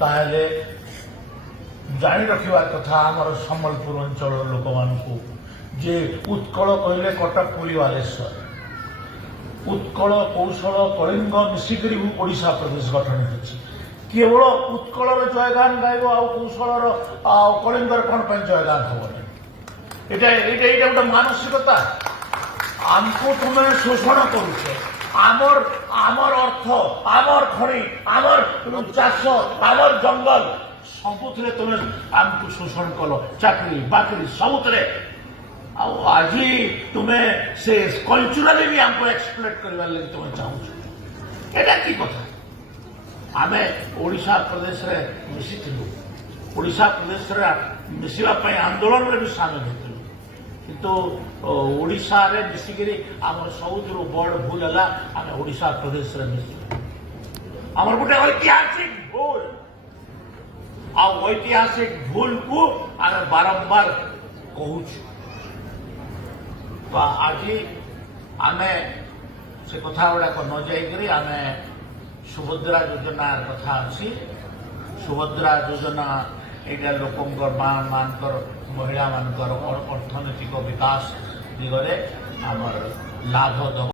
ताहले जानी रखिबार कथा आमर सम्बलपुर अंचल लोक मानू जे उत्कल कहले कटक पुरी बालेश्वर उत्कल कौशल कलिंग मिसिक ओडिशा प्रदेश गठन होती केवल उत्कल जयगान गायब कौशल कलिंगर कौन जयगान हम गोटे मानसिकता आमको तुम्हें शोषण करुच आमर आमर अर्थ आमर खनि आमर चाष आमर जंगल सबुथे तुम्हें आमको शोषण कल चाकरी बाकरी सबुथे आज तुम्हें से कल्चराली भी आमको एक्सप्लोट करवार लगे तुम्हें चाहूँ एटा की कथा आम ओडिशा प्रदेश रे मिसिथिलु ओडिशा प्रदेश रे मिसिबा आंदोलन रे भी सामिल होतिलु किंतु ओडिशा रे मिसिकरी आमर सबुठु बड़ भूल है आम ओडिशा प्रदेश रे मिसिलु आमर गोटे ऐतिहासिक भूल ऐतिहासिक भूल को आम बारंबार कहूँ तो आज आम से कथा गुड़ाक न जाइकरी आम सुभद्रा योजना कथा अच्छी सुभद्रा योजना यहाँ लोकंर मानकर महिला मानकर अर्थनैतिक विकास दिगरे आमर लाभ दब